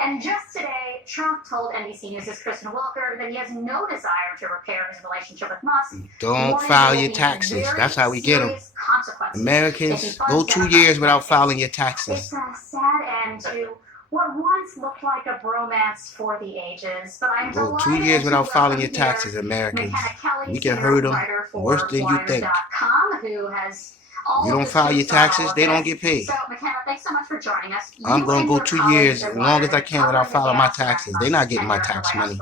And just today, Trump told NBC News' Kristen Welker that he has no desire to repair his relationship with Musk. Don't file your taxes. That's how we get them. Americans, go 2 years without filing your taxes. It's a sad end to what once looked like a bromance for the ages. But I'm Go 2 years without filing your taxes, Americans. We can hurt them worse than you think. Who has you don't file your taxes, they don't get paid. So, McKenna, thanks so much for joining us. I'm going to go 2 years as long as I can without filing my taxes. They're not getting my tax money.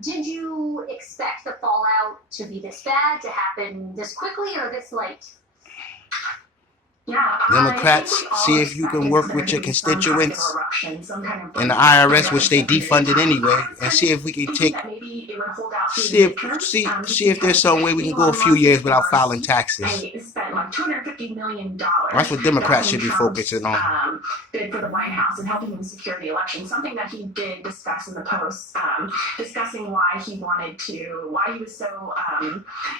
Did you expect the fallout to be this bad, to happen this quickly, or this late? Yeah, Democrats, see if you can work with your constituents and the IRS, which they defunded anyway, and see if we can see if there's some way we can go a few years without filing taxes. Spent like $250 million. That's what Democrats should be focusing on. Bid for the White House and helping him secure the election. Something that he did discuss in the Post, discussing why he was so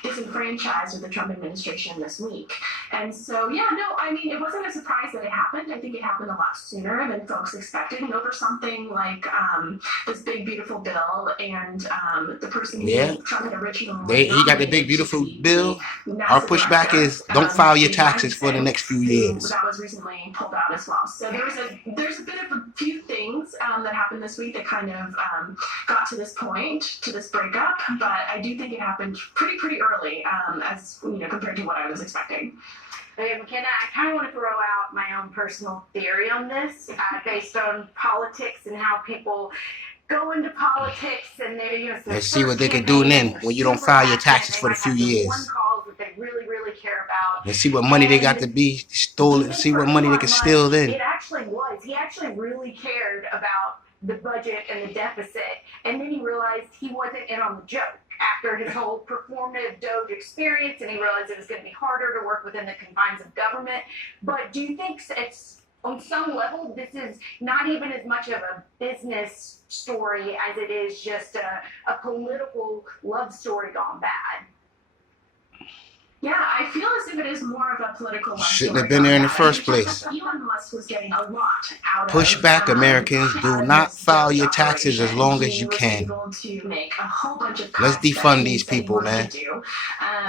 disenfranchised with the Trump administration this week. And so, yeah, no, I mean, it wasn't a surprise that it happened. I think it happened a lot sooner than folks expected. And over something like this big, beautiful bill and the person who Trump had originally... He got the big, beautiful bill. Our pushback is don't file your taxes for the next few years. That was recently pulled out as well. So there's a bit of a few things that happened this week that kind of got to this point, to this breakup. But I do think it happened pretty early, as compared to what I was expecting. Okay, McKenna, I kind of want to throw out my own personal theory on this, based on politics and how people go into politics and and see what they can do then when you don't file your taxes for a few years. One cause that they really care about. And see what money they got to be stolen. See what money they can steal then. It actually was. He actually really cared about the budget and the deficit, and then he realized he wasn't in on the joke after his whole performative Doge experience, and he realized it was going to be harder to work within the confines of government. But do you think it's, on some level, this is not even as much of a business story as it is just a political love story gone bad? Yeah, I feel as if it is more of a political love story. Shouldn't have been there in the first place. Elon Musk was getting a lot out of Push back, Americans. Do not file your taxes as long as you can. Let's defund these people, man.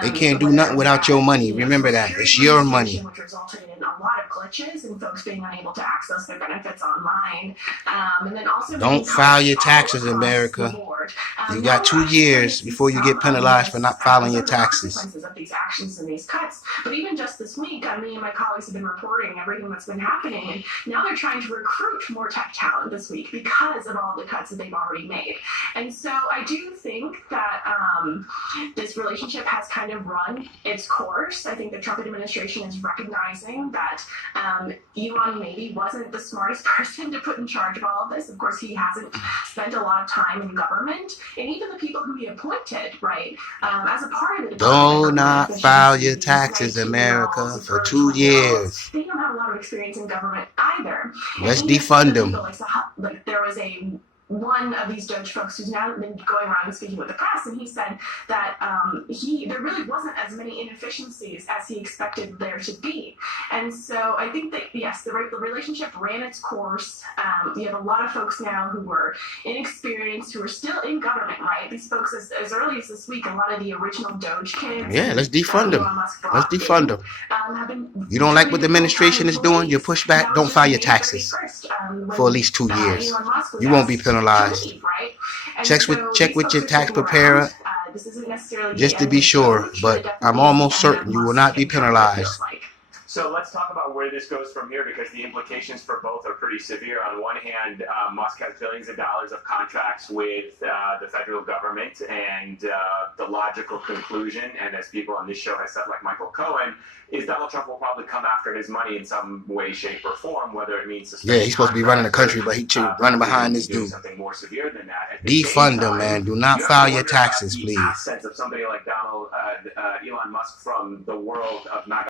They can't do nothing without your money. Remember that. It's your money. Which resulted in a lot of glitches and folks being unable to access their benefits online. And then also don't file your taxes, America. You got 2 years before you get penalized for not filing your taxes. Of these actions and these cuts. But even just this week, me and my colleagues have been reporting everything that's been happening, and now they're trying to recruit more tech talent this week because of all the cuts that they've already made. And so I do think that this relationship has kind of run its course. I think the Trump administration is recognizing that Elon maybe wasn't the smartest person to put in charge of all of this. Of course, he hasn't spent a lot of time in government, and even the people who he appointed, right, as a part of it. Do not file your taxes, America, for 2 years. They don't have a lot of experience in government either. Let's defund them. Like there was one of these Doge folks who's now been going around and speaking with the press, and he said that there really wasn't as many inefficiencies as he expected there to be. And so I think that, yes, the relationship ran its course. You have a lot of folks now who were inexperienced, who are still in government, right? These folks, as early as this week, a lot of the original Doge kids. Yeah, let's defund them. Let's defund them. You don't like what the administration is doing? You push back, don't file your taxes for at least 2 years. You won't be penalized. Check with your tax preparer just to be sure, but I'm almost certain you will not be penalized. So let's talk about where this goes from here, because the implications for both are pretty severe. On one hand, Musk has billions of dollars of contracts with the federal government, and the logical conclusion, and as people on this show have said, like Michael Cohen, is Donald Trump will probably come after his money in some way, shape, or form, whether it means... Yeah, he's supposed to be running the country, but he's running behind this dude. Something more severe than that. Defund them, man. Do not file your taxes, please. Sense of somebody like Elon Musk from the world of MAGA